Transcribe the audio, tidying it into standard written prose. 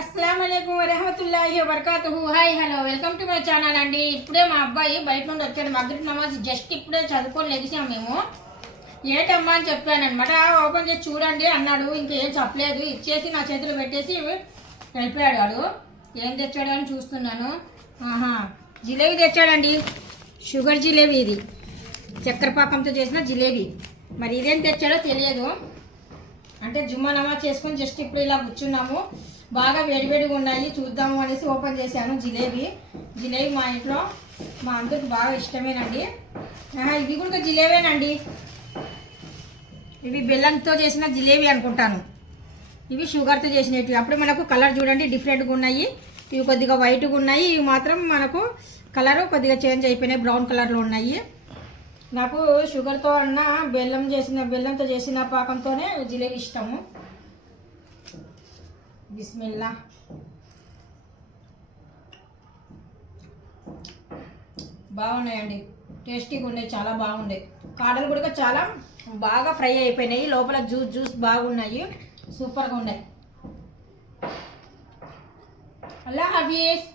అస్సలాముఅలైకుం వరహమతుల్లాహి వబర్కాతుహు. Hi hello welcome to my channel అండి. ఇప్పుడే మా అబ్బాయి బయట నుండి వచ్చాడు. మగ్రిబ్ నమాజ్ జస్ట్ ఇప్పుడే చదువుకొని లెగిసాం మేము. ఏటమ్మా అని చెప్పానమాట. ఓపెన్ చేసి చూడండి అన్నాడు. ఇంకేం చెప్పలేదు, ఇచ్చేసి నా చేతులు పెట్టేసి వెళ్ళిపోయాడు. వాడు ఏం తెచ్చాడు అని చూస్తున్నాను. జిలేబీ తెచ్చాడండి, షుగర్ జిలేబీ. ఇది చక్కెర పాకంతో చేసిన జిలేబీ. మరి ఇదేం తెచ్చాడో తెలియదు. అంటే జుమ్మా నమాజ్ చేసుకొని జస్ట్ ఇప్పుడు ఇలా కూర్చున్నాము. బాగా వేడివేడిగా ఉన్నాయి, చూద్దాము అనేసి ఓపెన్ చేశాను. జిలేబీ మా ఇంట్లో మా అందరికి బాగా ఇష్టమేనండి. ఇవి కూడా జిలేబేనండి. ఇవి బెల్లంతో చేసిన జిలేబీ అనుకుంటాను. ఇవి షుగర్తో చేసినవి. అప్పుడు మనకు కలర్ చూడండి డిఫరెంట్గా ఉన్నాయి. ఇవి కొద్దిగా వైట్గా ఉన్నాయి. ఇవి మాత్రం మనకు కలరు కొద్దిగా చేంజ్ అయిపోయినాయి, బ్రౌన్ కలర్లో ఉన్నాయి. నాకు షుగర్తో అన్న బెల్లంతో చేసిన పాకంతోనే జిలేబీ ఇష్టము. బిస్మిల్లా. బాగున్నాయండి, టేస్టీగా ఉన్నాయి, చాలా బాగున్నాయి. కాడలు కూడా చాలా బాగా ఫ్రై అయిపోయినాయి, లోపల జ్యూస్ బాగున్నాయి, సూపర్గా ఉన్నాయి. అల్లా హఫీజ్.